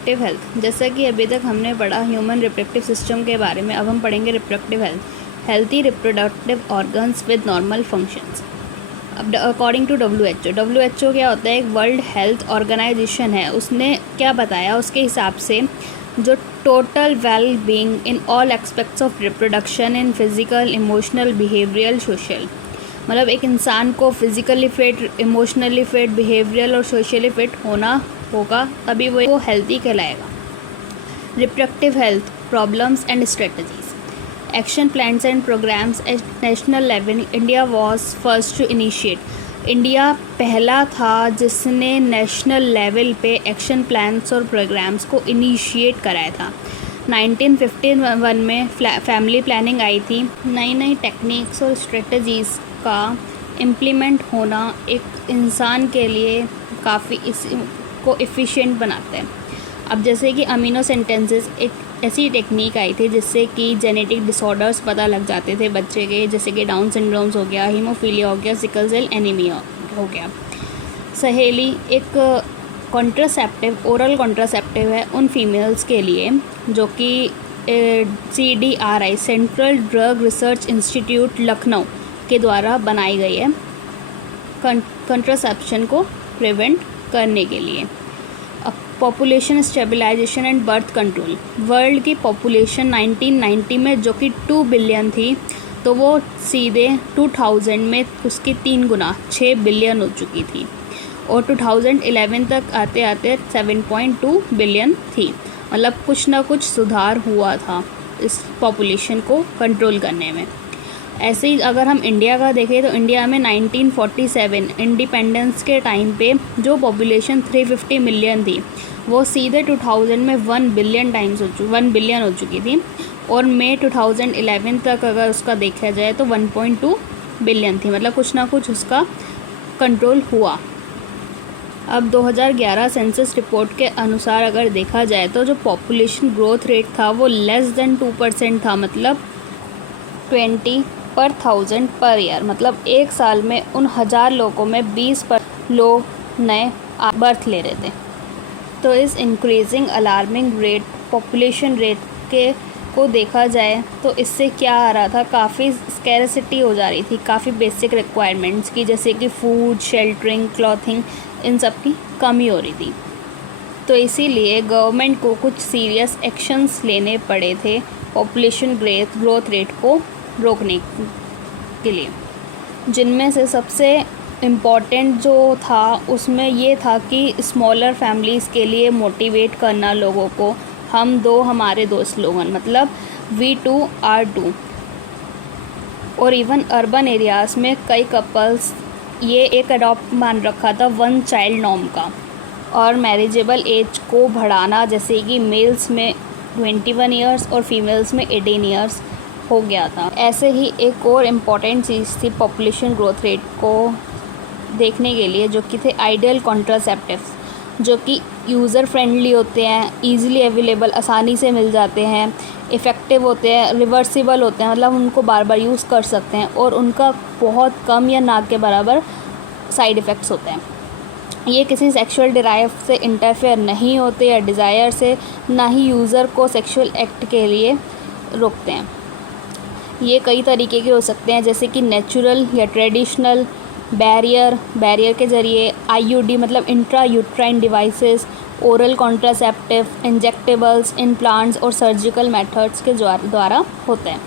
Reproductive health. जैसा कि अभी तक हमने पढ़ा ह्यूमन रिप्रोडक्टिव सिस्टम के बारे में, अब हम पढ़ेंगे reproductive health. Healthy reproductive organs with normal functions. अब अकॉर्डिंग टू WHO क्या होता है, एक वर्ल्ड हेल्थ ऑर्गेनाइजेशन है, उसने क्या बताया, उसके हिसाब से जो total well being in all aspects of reproduction in physical, emotional, behavioural, social, मतलब एक इंसान को physically fit, emotionally fit, behavioural और सोशली फिट होना होगा, तभी वो हेल्थी कहलाएगा। Reproductive health problems and strategies. Action plans and programmes at national level. India was first to initiate. India पहला था जिसने नेशनल लेवल पे एक्शन प्लान्स और प्रोग्राम्स को इनिशिएट कराया था। 1951 में फैमिली प्लानिंग आई थी। नई नई टेक्निक्स और स्ट्रेटजीज़ का इम्प्लीमेंट होना एक इंसान के लिए काफ़ी इसको एफिशिएंट बनाता है। अब जैसे कि अमीनो सेंटेंसेस एक ऐसी टेक्निक आई थी जिससे कि जेनेटिक डिसऑर्डर्स पता लग जाते थे बच्चे के, जैसे कि डाउन सिंड्रोम्स हो गया, हीमोफीलिया हो गया, सिकल सेल एनीमिया हो गया। सहेली एक कॉन्ट्रासेप्टिव, ओरल कॉन्ट्रासेप्टिव है उन फीमेल्स के लिए जो कि CDRI central drug research institute Lucknow के द्वारा बनाई गई है कंट्रासेप्शन को प्रिवेंट करने के लिए। Population stabilisation and birth control. World की पॉपुलेशन 1990 में जो कि 2 बिलियन थी, तो वो सीधे 2000 में उसकी 3 गुना 6 बिलियन हो चुकी थी, और 2011 तक आते आते 7.2 बिलियन थी। मतलब कुछ ना कुछ सुधार हुआ था इस पॉपुलेशन को कंट्रोल करने में। ऐसे ही अगर हम इंडिया का देखें तो इंडिया में 1947 इंडिपेंडेंस के टाइम पे जो पॉपुलेशन 350 मिलियन थी, वो सीधे 2000 में 1 बिलियन हो चुकी थी, और मई 2011 तक अगर उसका देखा जाए तो 1.2 बिलियन थी। मतलब कुछ ना कुछ उसका कंट्रोल हुआ। अब 2011 सेंसस रिपोर्ट के अनुसार अगर देखा जाए तो जो पॉपुलेशन ग्रोथ रेट था वो लेस देन 2% था, मतलब 20 पर 1000 पर ईयर। मतलब एक साल में उन 1000 लोगों में 20 पर लोग नए बर्थ ले रहे थे। तो इस increasing alarming rate population rate के को देखा जाए तो इससे क्या आ रहा था, काफ़ी स्कैरसिटी हो जा रही थी, काफ़ी बेसिक रिक्वायरमेंट्स की, जैसे कि फूड, शेल्टरिंग, क्लॉथिंग, इन सब की कमी हो रही थी। तो इसीलिए गवर्नमेंट को कुछ सीरियस एक्शंस लेने पड़े थे पॉपुलेशन ग्रोथ रेट को रोकने के लिए, जिनमें से सबसे इम्पॉर्टेंट जो था उसमें ये था कि स्मॉलर फैमिलीज़ के लिए मोटिवेट करना लोगों को। हम दो हमारे दो स्लोगन, मतलब We 2 are 2। और इवन अर्बन एरियाज़ में कई कपल्स ये एक अडॉप्ट मान रखा था 1 चाइल्ड नॉर्म का, और मैरिजेबल एज को बढ़ाना, जैसे कि मेल्स में 21 ईयर्स और फीमेल्स में 18 ईयर्स हो गया था। ऐसे ही एक और इम्पॉर्टेंट चीज़ थी पॉपुलेशन ग्रोथ रेट को देखने के लिए, जो कि थे आइडियल कॉन्ट्रासेप्टिव्स, जो कि यूज़र फ्रेंडली होते हैं, ईज़िली अवेलेबल, आसानी से मिल जाते हैं, इफ़ेक्टिव होते हैं, रिवर्सिबल होते हैं, मतलब उनको बार बार यूज़ कर सकते हैं, और उनका बहुत कम या ना के बराबर साइड इफ़ेक्ट्स होते हैं। ये किसी सेक्सुअल डिराइव से इंटरफेयर नहीं होते या डिज़ायर से, ना ही यूज़र को सेक्सुअल एक्ट के लिए रोकते हैं। ये कई तरीके के हो सकते हैं, जैसे कि नेचुरल या ट्रेडिशनल, बैरियर के ज़रिए, IUD मतलब intra uterine devices, oral contraceptive, injectables, implants और सर्जिकल मेथड्स के द्वारा होते हैं।